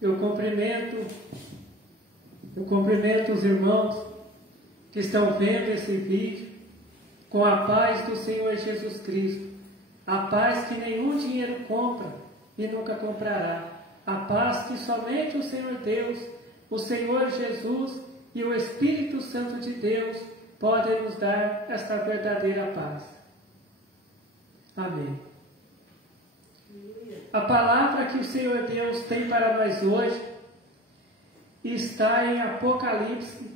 Eu cumprimento os irmãos que estão vendo esse vídeo com a paz do Senhor Jesus Cristo. A paz que nenhum dinheiro compra e nunca comprará. A paz que somente o Senhor Deus, o Senhor Jesus e o Espírito Santo de Deus podem nos dar esta verdadeira paz. Amém. A palavra que o Senhor Deus tem para nós hoje está em Apocalipse.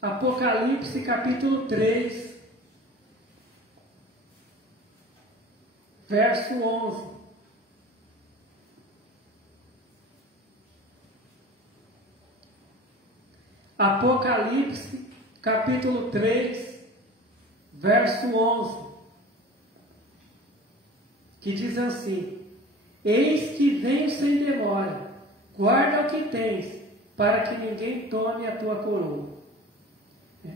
Apocalipse capítulo 3, verso 11. Apocalipse capítulo 3, verso 11. Que diz assim: Eis que venho sem demora, guarda o que tens, para que ninguém tome a tua coroa.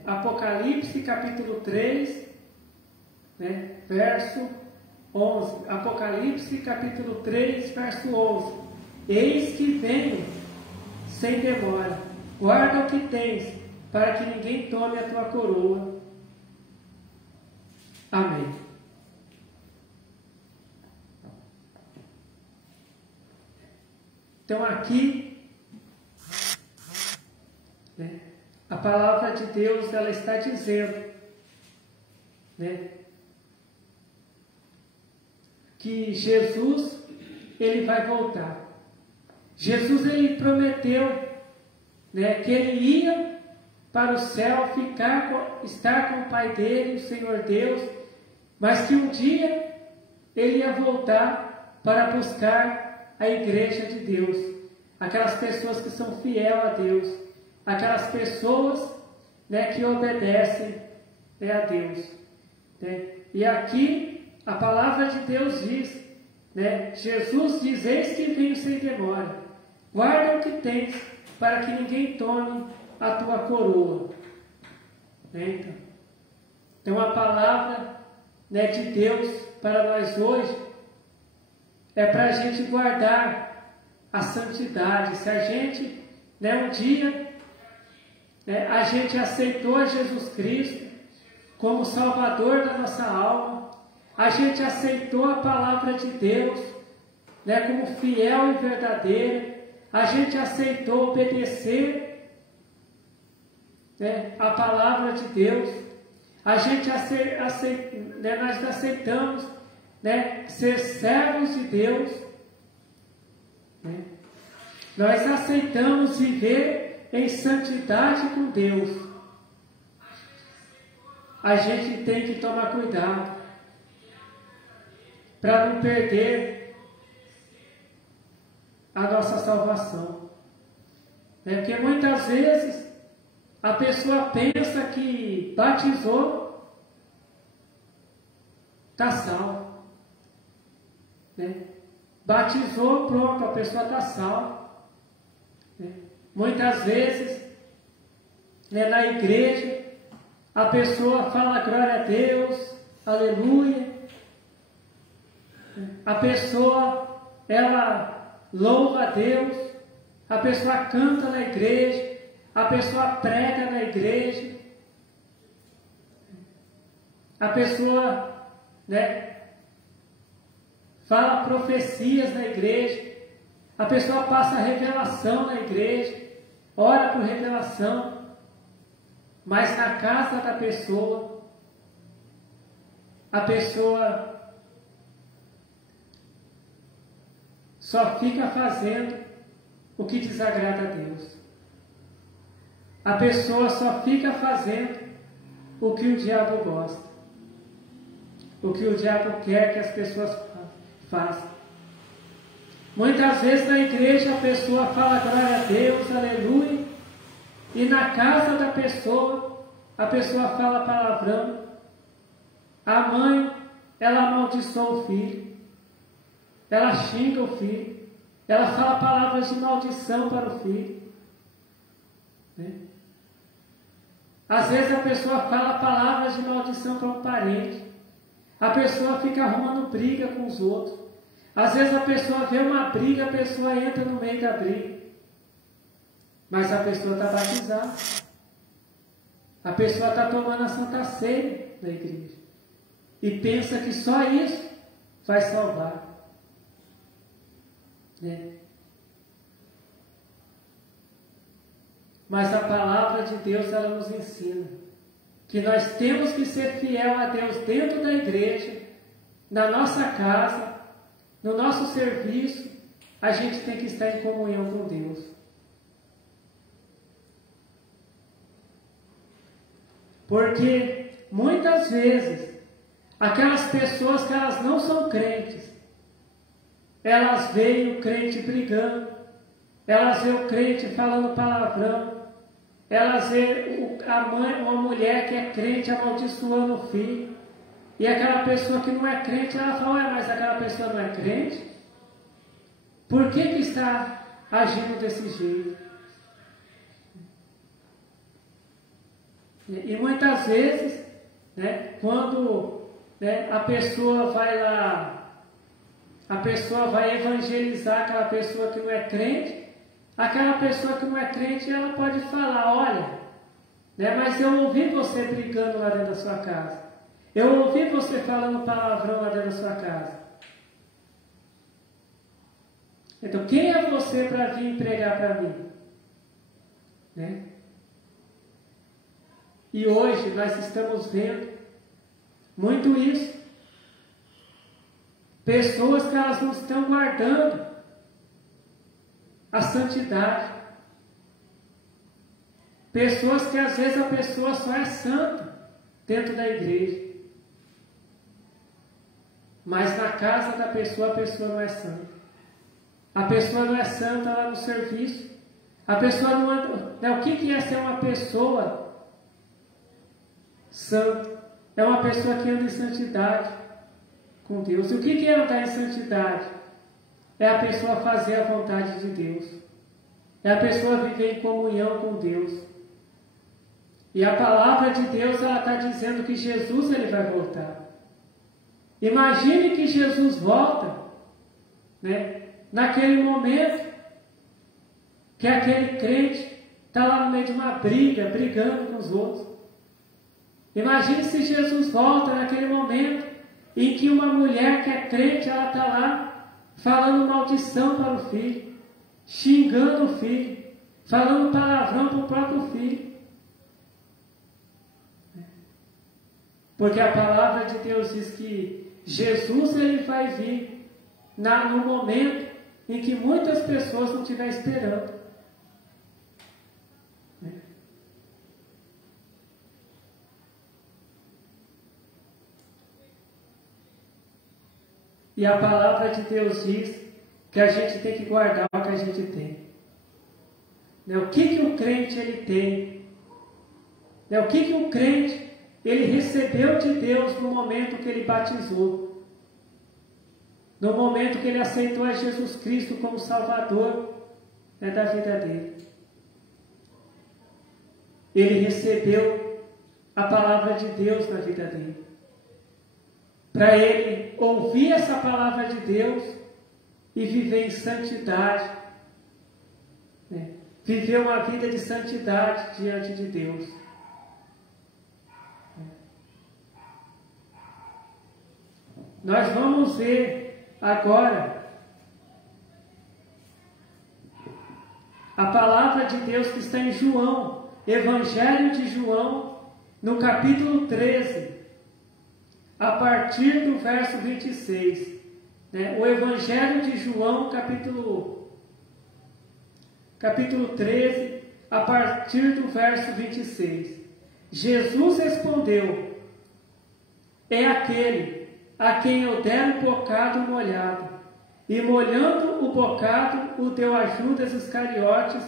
Apocalipse capítulo 3, verso 11. Apocalipse capítulo 3, verso 11. Eis que venho sem demora, guarda o que tens, para que ninguém tome a tua coroa. Amém. Então aqui, a palavra de Deus, ela está dizendo, que Jesus, ele vai voltar. Jesus, ele prometeu, que ele ia para o céu, estar com o Pai dele, o Senhor Deus, mas que um dia ele ia voltar para buscar a igreja de Deus, aquelas pessoas que são fiéis a Deus, aquelas pessoas, que obedecem, a Deus. E aqui a palavra de Deus diz, Jesus diz: Eis que venho sem demora, guarda o que tens, para que ninguém tome a tua coroa. Então a palavra, de Deus para nós hoje é para a gente guardar a santidade. Se a gente, um dia, a gente aceitou a Jesus Cristo como Salvador da nossa alma, a gente aceitou a palavra de Deus, como fiel e verdadeira, a gente aceitou obedecer, a palavra de Deus, a gente nós aceitamos, ser servos de Deus, nós aceitamos viver em santidade com Deus. A gente tem que tomar cuidado para não perder a nossa salvação. Porque muitas vezes a pessoa pensa que batizou, está salvo. Batizou, pronto, a pessoa está salva. Muitas vezes, na igreja, a pessoa fala glória a Deus, aleluia. A pessoa, ela louva a Deus, a pessoa canta na igreja, a pessoa prega na igreja, a pessoa, fala profecias na igreja, a pessoa passa revelação na igreja, ora por revelação, mas na casa da pessoa, a pessoa só fica fazendo o que desagrada a Deus. A pessoa só fica fazendo o que o diabo gosta, o que o diabo quer que as pessoas façam. Muitas vezes na igreja a pessoa fala glória a Deus, aleluia, e na casa da pessoa, a pessoa fala palavrão. A mãe, ela amaldiçoa o filho, ela xinga o filho, ela fala palavras de maldição para o filho. Às vezes a pessoa fala palavras de maldição para um parente, a pessoa fica arrumando briga com os outros, Às vezes a pessoa vê uma briga, a pessoa entra no meio da briga. Mas a pessoa está batizada. A pessoa está tomando a Santa Ceia da igreja. E pensa que só isso vai salvar. Né? Mas a palavra de Deus, ela nos ensina que nós temos que ser fiel a Deus dentro da igreja, na nossa casa, no nosso serviço. A gente tem que estar em comunhão com Deus. Porque muitas vezes aquelas pessoas que elas não são crentes, elas veem o crente brigando, elas veem o crente falando palavrão, elas veem uma mulher que é crente amaldiçoando o filho, e aquela pessoa que não é crente, ela fala, ué, mas aquela pessoa não é crente? Por que está agindo desse jeito? E muitas vezes, né, quando a pessoa vai lá, a pessoa vai evangelizar aquela pessoa que não é crente, aquela pessoa que não é crente, ela pode falar, olha, mas eu ouvi você brigando lá dentro da sua casa, eu ouvi você falando palavrão lá dentro da sua casa. Então, quem é você para vir pregar para mim? Né? E hoje nós estamos vendo muito isso. Pessoas que elas não estão guardando a santidade. Pessoas que às vezes a pessoa só é santa dentro da igreja. Mas na casa da pessoa, a pessoa não é santa. A pessoa não é santa lá no serviço. A pessoa não é... O que é ser uma pessoa santa? É uma pessoa que anda em santidade com Deus. E o que é andar em santidade? É a pessoa fazer a vontade de Deus. É a pessoa viver em comunhão com Deus. E a palavra de Deus, ela está dizendo que Jesus, ele vai voltar. Imagine que Jesus volta, naquele momento que aquele crente está lá no meio de uma briga, brigando com os outros. Imagine se Jesus volta naquele momento em que uma mulher que é crente, ela está lá falando maldição para o filho, xingando o filho, falando palavrão para o próprio filho. Porque a palavra de Deus diz que Jesus, ele vai vir no momento em que muitas pessoas não estiverem esperando. E a palavra de Deus diz que a gente tem que guardar o que a gente tem. O que o crente ele tem? O que o crente ele recebeu de Deus no momento que ele batizou? No momento que ele aceitou a Jesus Cristo como Salvador da vida dele. Ele recebeu a palavra de Deus na vida dele. Para ele ouvir essa palavra de Deus e viver em santidade. Viver uma vida de santidade diante de Deus. Nós vamos ver agora a palavra de Deus que está em João, Evangelho de João, no capítulo 13, a partir do verso 26. O Evangelho de João, capítulo 13, a partir do verso 26. Jesus respondeu: é aquele a quem eu der um bocado molhado. E molhando o bocado, o deu a Judas Iscariotes,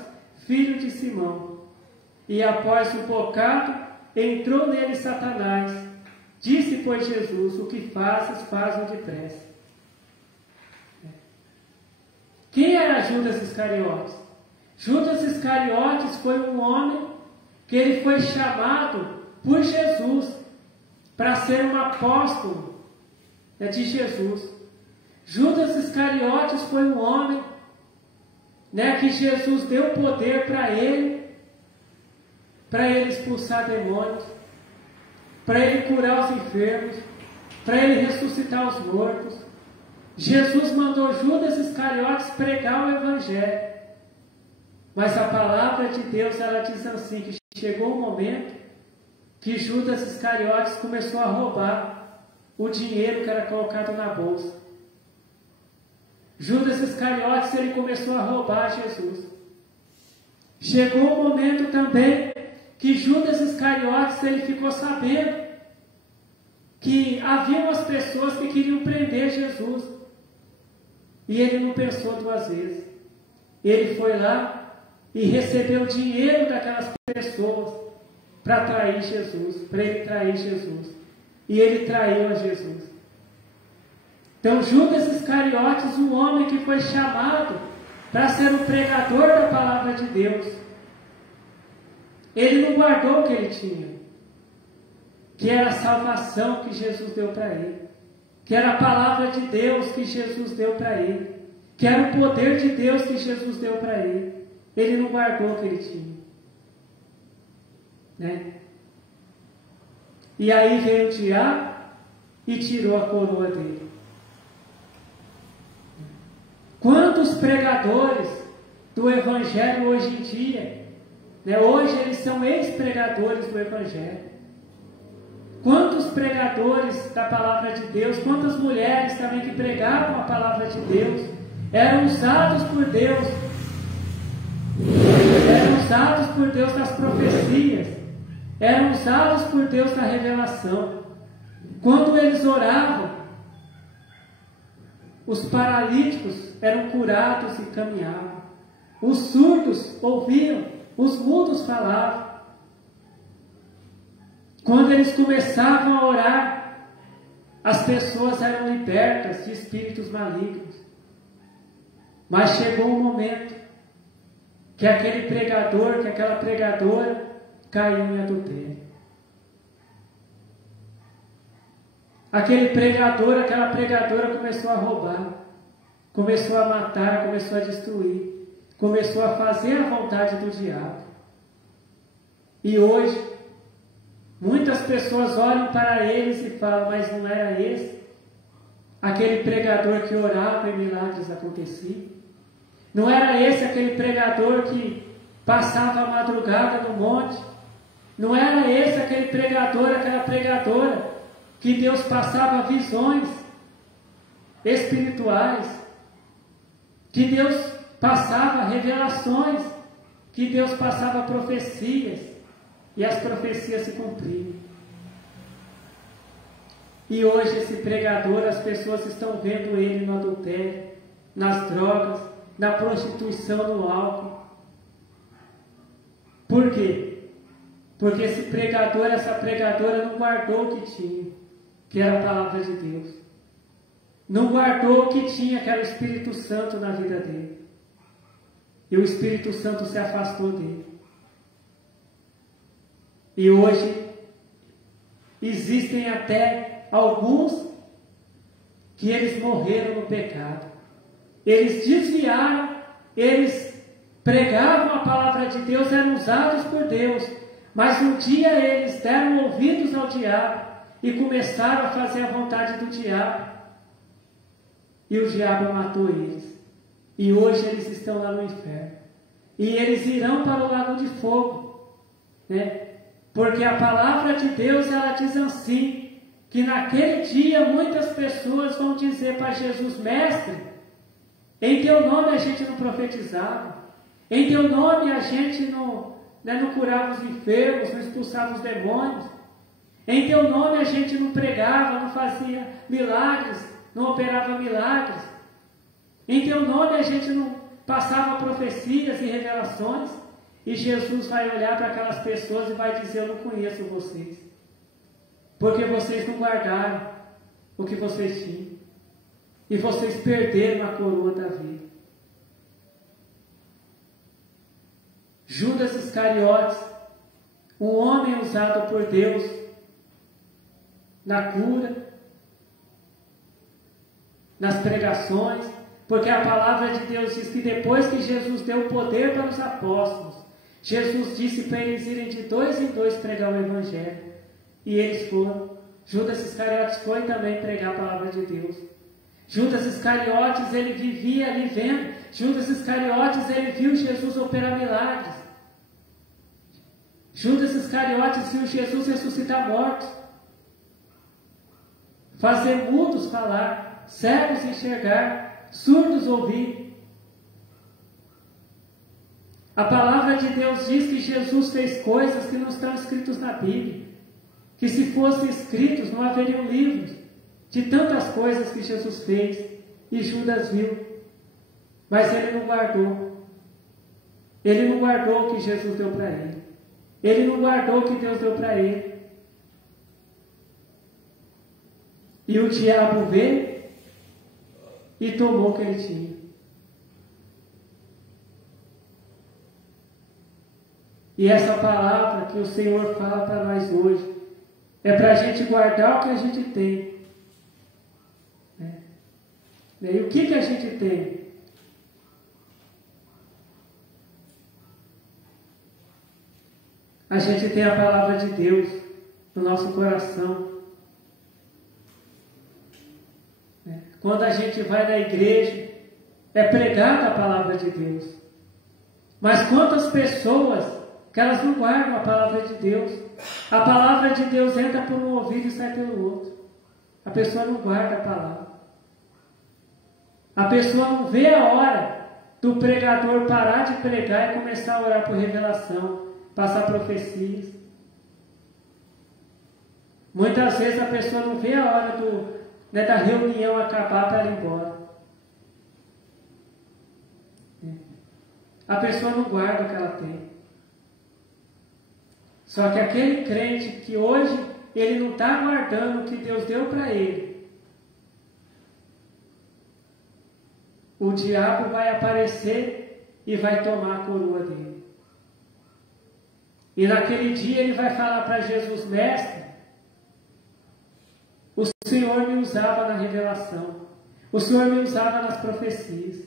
filho de Simão. E após o bocado, entrou nele Satanás. Disse, pois, Jesus: o que fazes, faz-o depressa. Quem era Judas Iscariotes? Judas Iscariotes foi um homem que ele foi chamado por Jesus para ser um apóstolo de Jesus. Judas Iscariotes foi um homem, né, que Jesus deu poder para ele expulsar demônios, para ele curar os enfermos, para ele ressuscitar os mortos. Jesus mandou Judas Iscariotes pregar o Evangelho. Mas a palavra de Deus, ela diz assim, que chegou um momento que Judas Iscariotes começou a roubar o dinheiro que era colocado na bolsa. Judas Iscariotes, ele começou a roubar Jesus. Chegou um momento também que Judas Iscariotes, ele ficou sabendo que haviam as pessoas que queriam prender Jesus. E ele não pensou duas vezes. Ele foi lá e recebeu dinheiro daquelas pessoas para trair Jesus, para ele trair Jesus. E ele traiu a Jesus. Então Judas Iscariotes, um homem que foi chamado para ser um pregador da palavra de Deus, ele não guardou o que ele tinha, que era a salvação que Jesus deu para ele, que era a palavra de Deus que Jesus deu para ele, que era o poder de Deus que Jesus deu para ele. Ele não guardou o que ele tinha, né? E aí veio o diabo e tirou a coroa dele. Quantos pregadores do Evangelho hoje em dia, né? Hoje eles são ex-pregadores do Evangelho. Quantos pregadores da palavra de Deus, quantas mulheres também que pregavam a palavra de Deus, eram usados por Deus, nas profecias, eram usados por Deus na revelação. Quando eles oravam, os paralíticos eram curados e caminhavam, os surdos ouviam, os mudos falavam. Quando eles começavam a orar, as pessoas eram libertas de espíritos malignos. Mas chegou um momento que aquele pregador, que aquela pregadora caiu em adultério. Aquele pregador, aquela pregadora começou a roubar, começou a matar, começou a destruir, começou a fazer a vontade do diabo. E hoje, muitas pessoas olham para eles e falam, mas não era esse aquele pregador que orava e milagres aconteciam? Não era esse aquele pregador que passava a madrugada no monte? Não era esse aquele pregador, aquela pregadora que Deus passava visões espirituais, que Deus passava revelações, que Deus passava profecias, e as profecias se cumpriam? E hoje esse pregador, as pessoas estão vendo ele no adultério, nas drogas, na prostituição, no álcool. Por quê? Porque esse pregador, essa pregadora não guardou o que tinha, que era a palavra de Deus. Não guardou o que tinha, que era o Espírito Santo na vida dele. E o Espírito Santo se afastou dele. E hoje existem até alguns que eles morreram no pecado. Eles desviaram, eles pregavam a palavra de Deus, eram usados por Deus, mas um dia eles deram ouvidos ao diabo e começaram a fazer a vontade do diabo. E o diabo matou eles. E hoje eles estão lá no inferno. E eles irão para o lago de fogo, né? Porque a palavra de Deus, ela diz assim, que naquele dia muitas pessoas vão dizer para Jesus, mestre, em teu nome a gente não profetizava, em teu nome a gente não curava os enfermos, não expulsava os demônios, em teu nome a gente não pregava, não fazia milagres, não operava milagres, em teu nome a gente não passava profecias e revelações. E Jesus vai olhar para aquelas pessoas e vai dizer, eu não conheço vocês, porque vocês não guardaram o que vocês tinham, e vocês perderam a coroa da vida. Judas Iscariotes, um homem usado por Deus na cura, nas pregações, porque a palavra de Deus diz que depois que Jesus deu poder para os apóstolos, Jesus disse para eles irem de 2 em 2 pregar o Evangelho. E eles foram. Judas Iscariotes foi também pregar a palavra de Deus. Judas Iscariotes, ele vivia ali vendo. Judas Iscariotes, ele viu Jesus operar milagres. Judas Iscariotes viu Jesus ressuscitar mortos, fazer mudos falar, cegos enxergar, surdos ouvir. A palavra de Deus diz que Jesus fez coisas que não estão escritas na Bíblia, que se fossem escritos não haveriam livros de tantas coisas que Jesus fez, e Judas viu, mas ele não guardou. Ele não guardou o que Jesus deu para ele. Ele não guardou o que Deus deu para ele. E o diabo veio e tomou o que ele tinha. E essa palavra que o Senhor fala para nós hoje é para a gente guardar o que a gente tem. E o que a gente tem? A gente tem a palavra de Deus no nosso coração. Quando a gente vai na igreja, é pregada a palavra de Deus. Mas quantas pessoas que elas não guardam a palavra de Deus? A palavra de Deus entra por um ouvido e sai pelo outro. A pessoa não guarda a palavra. A pessoa não vê a hora do pregador parar de pregar e começar a orar por revelação, passar profecias. Muitas vezes a pessoa não vê a hora da reunião acabar para ela ir embora. A pessoa não guarda o que ela tem. Só que aquele crente que hoje ele não está guardando o que Deus deu para ele, o diabo vai aparecer e vai tomar a coroa dele. E naquele dia ele vai falar para Jesus: Mestre, o Senhor me usava na revelação, o Senhor me usava nas profecias.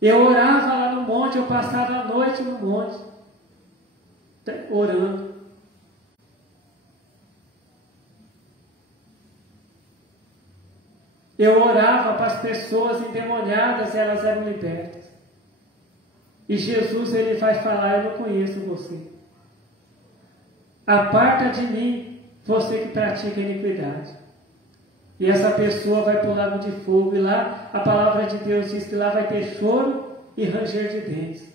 Eu orava lá no monte, eu passava a noite no monte, orando. Eu orava para as pessoas endemoniadas, elas eram libertas. E Jesus, ele vai falar: eu não conheço você. Aparta de mim, você que pratica iniquidade. E essa pessoa vai para o lago de fogo, e lá a palavra de Deus diz que lá vai ter choro e ranger de dentes.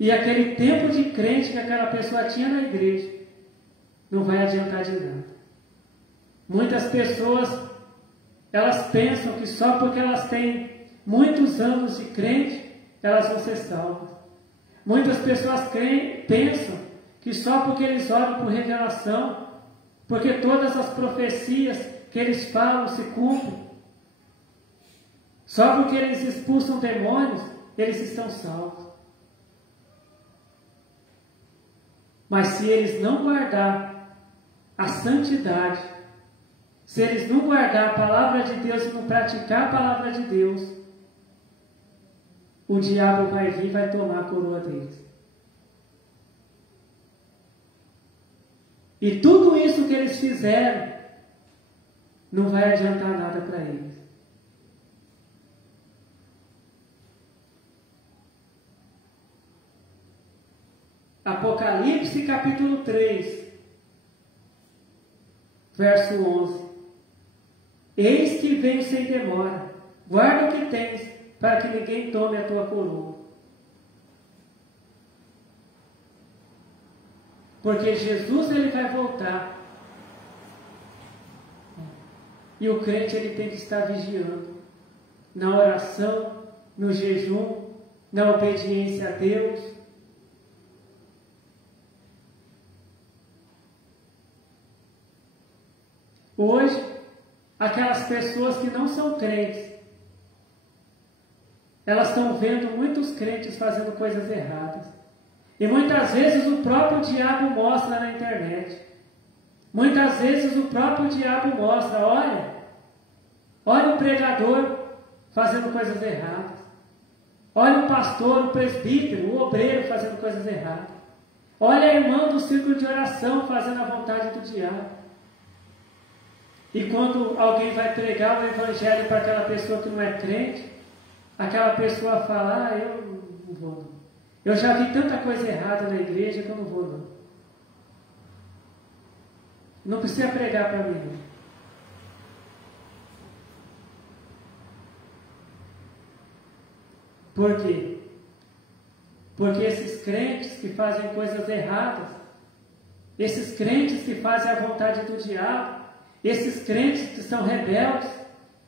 E aquele tempo de crente que aquela pessoa tinha na igreja não vai adiantar de nada. Muitas pessoas, elas pensam que só porque elas têm muitos anos de crente, elas vão ser salvas. Muitas pessoas pensam que só porque eles oram por revelação, porque todas as profecias que eles falam se cumprem, só porque eles expulsam demônios, eles estão salvos. Mas se eles não guardar a santidade, se eles não guardar a palavra de Deus e não praticar a palavra de Deus, o diabo vai vir e vai tomar a coroa deles. E tudo isso que eles fizeram não vai adiantar nada para eles. Apocalipse capítulo 3, verso 11. Eis que venho sem demora, guarda o que tens, para que ninguém tome a tua coroa. Porque Jesus, ele vai voltar. E o crente, ele tem que estar vigiando, na oração, no jejum, na obediência a Deus. Hoje, aquelas pessoas que não são crentes, elas estão vendo muitos crentes fazendo coisas erradas. E muitas vezes o próprio diabo mostra na internet. Muitas vezes o próprio diabo mostra: olha, o pregador fazendo coisas erradas. Olha o pastor, o presbítero, o obreiro fazendo coisas erradas. Olha a irmã do círculo de oração fazendo a vontade do diabo. E quando alguém vai pregar o evangelho para aquela pessoa que não é crente, aquela pessoa fala, eu não vou não. Eu já vi tanta coisa errada na igreja que eu não vou não. Não precisa pregar para mim não. Por quê? Porque esses crentes que fazem coisas erradas, esses crentes que fazem a vontade do diabo, esses crentes que são rebeldes,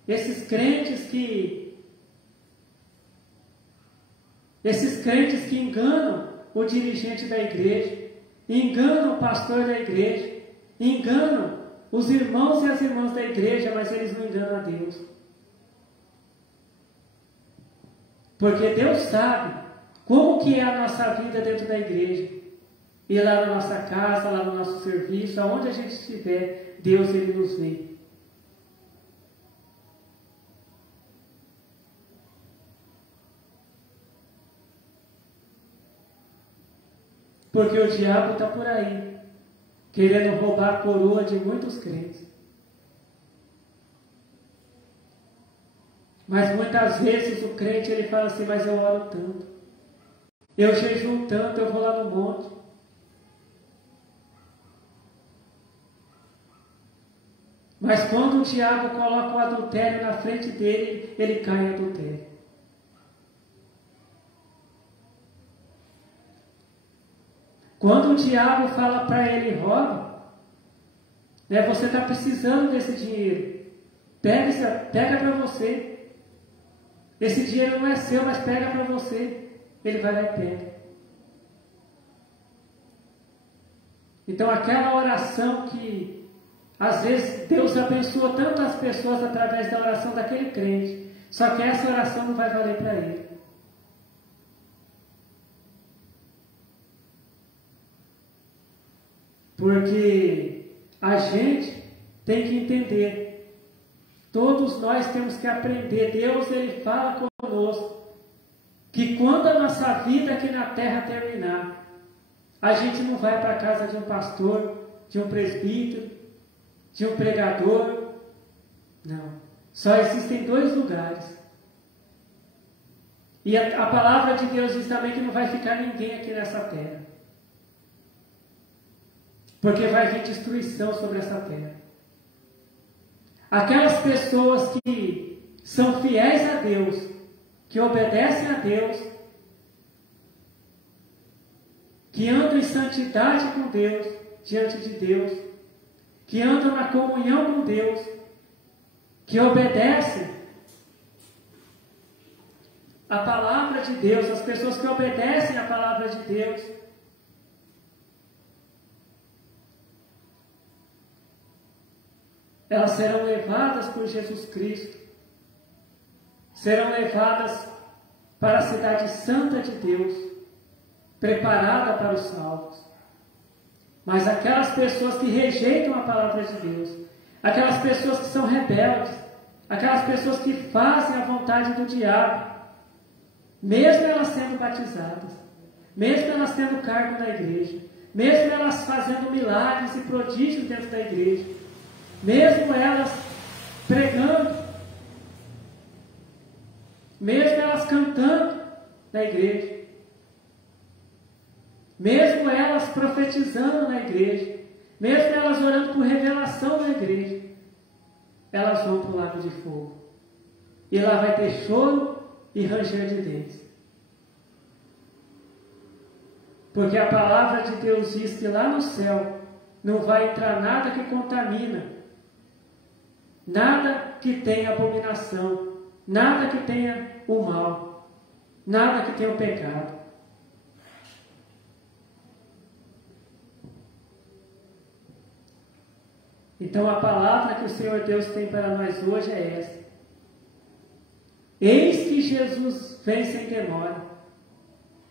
esses crentes que enganam o dirigente da igreja, enganam o pastor da igreja, enganam os irmãos e as irmãs da igreja, mas eles não enganam a Deus. Porque Deus sabe como que é a nossa vida dentro da igreja. E lá na nossa casa, lá no nosso serviço, aonde a gente estiver, Deus ele nos vê. Porque o diabo está por aí, querendo roubar a coroa de muitos crentes. Mas muitas vezes o crente ele fala assim, mas eu oro tanto, eu jejuo tanto, eu vou lá no monte. Mas quando o diabo coloca o adultério na frente dele, ele cai em adultério. Quando o diabo fala para ele, rouba, né, você está precisando desse dinheiro, pega para você. Esse dinheiro não é seu, mas pega para você. Ele vai lá e pega. Então aquela oração que às vezes Deus abençoa tantas pessoas através da oração daquele crente, só que essa oração não vai valer para ele. Porque a gente tem que entender, todos nós temos que aprender, Deus ele fala conosco, que quando a nossa vida aqui na terra terminar, a gente não vai para a casa de um pastor, de um presbítero, de um pregador, não. Só existem dois lugares. E a palavra de Deus diz também que não vai ficar ninguém aqui nessa terra. Porque vai vir destruição sobre essa terra. Aquelas pessoas que são fiéis a Deus, que obedecem a Deus, que andam em santidade com Deus, diante de Deus, que andam na comunhão com Deus, que obedecem a palavra de Deus, as pessoas que obedecem a palavra de Deus, elas serão levadas por Jesus Cristo, serão levadas para a cidade santa de Deus, preparada para os salvos. Mas aquelas pessoas que rejeitam a palavra de Deus, aquelas pessoas que são rebeldes, aquelas pessoas que fazem a vontade do diabo, mesmo elas sendo batizadas, mesmo elas tendo cargo na igreja, mesmo elas fazendo milagres e prodígios dentro da igreja, mesmo elas pregando, mesmo elas cantando na igreja, mesmo elas profetizando na igreja, mesmo elas orando por revelação na igreja, elas vão para o lago de fogo. E lá vai ter choro e ranger de dentes. Porque a palavra de Deus diz que lá no céu não vai entrar nada que contamina, nada que tenha abominação, nada que tenha o mal, nada que tenha o pecado. Então a palavra que o Senhor Deus tem para nós hoje é essa. Eis que Jesus vem sem demora,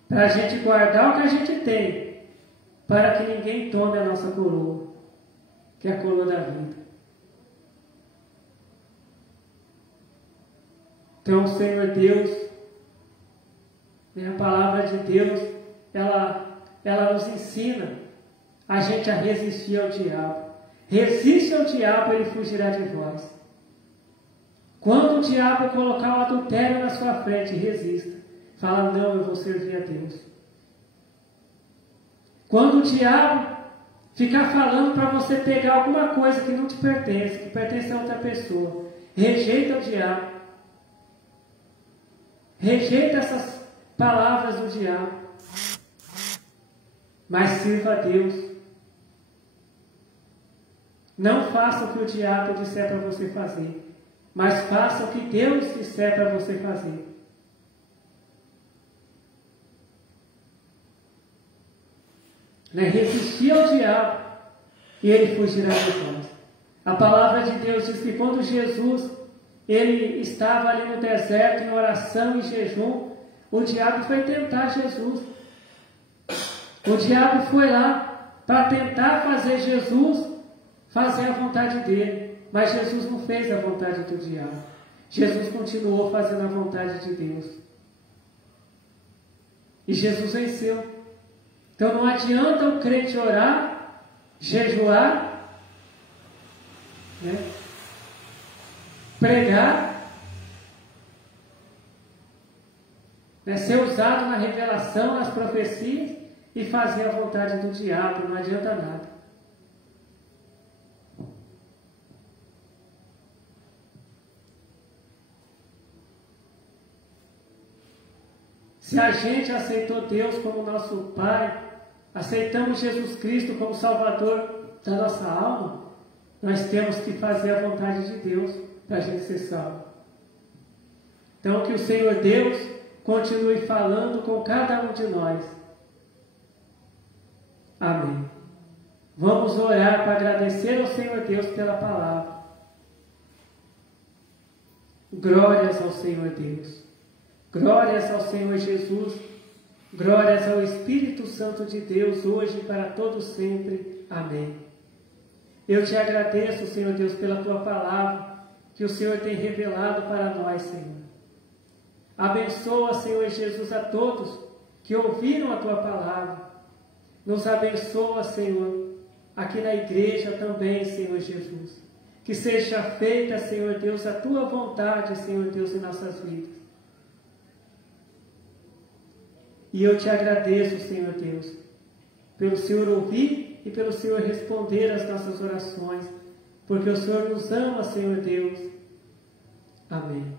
para a gente guardar o que a gente tem, para que ninguém tome a nossa coroa, que é a coroa da vida. Então, o Senhor Deus, a palavra de Deus, ela nos ensina a gente a resistir ao diabo. Resiste ao diabo, ele fugirá de vós. Quando o diabo colocar o adultério na sua frente, resista. Fala, não, eu vou servir a Deus. Quando o diabo ficar falando para você pegar alguma coisa que não te pertence, que pertence a outra pessoa, rejeita o diabo. Rejeita essas palavras do diabo. Mas sirva a Deus. Não faça o que o diabo disser para você fazer, mas faça o que Deus disser para você fazer. Resistir ao diabo e ele fugirá de vós. A palavra de Deus diz que quando Jesus ele estava ali no deserto em oração e jejum, o diabo foi tentar Jesus. O diabo foi lá para tentar fazer Jesus fazer a vontade dele, mas Jesus não fez a vontade do diabo. Jesus continuou fazendo a vontade de Deus. E Jesus venceu. Então não adianta o crente orar, jejuar, pregar, ser usado na revelação, nas profecias e fazer a vontade do diabo. Não adianta nada. Se a gente aceitou Deus como nosso Pai, aceitamos Jesus Cristo como Salvador da nossa alma, nós temos que fazer a vontade de Deus para a gente ser salvo. Então que o Senhor Deus continue falando com cada um de nós. Amém. Vamos orar para agradecer ao Senhor Deus pela palavra. Glórias ao Senhor Deus. Glórias ao Senhor Jesus, glórias ao Espírito Santo de Deus, hoje e para todos sempre. Amém. Eu te agradeço, Senhor Deus, pela Tua palavra, que o Senhor tem revelado para nós, Senhor. Abençoa, Senhor Jesus, a todos que ouviram a Tua palavra. Nos abençoa, Senhor, aqui na igreja também, Senhor Jesus. Que seja feita, Senhor Deus, a Tua vontade, Senhor Deus, em nossas vidas. E eu te agradeço, Senhor Deus, pelo Senhor ouvir e pelo Senhor responder às nossas orações, porque o Senhor nos ama, Senhor Deus. Amém.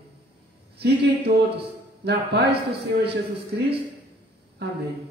Fiquem todos na paz do Senhor Jesus Cristo. Amém.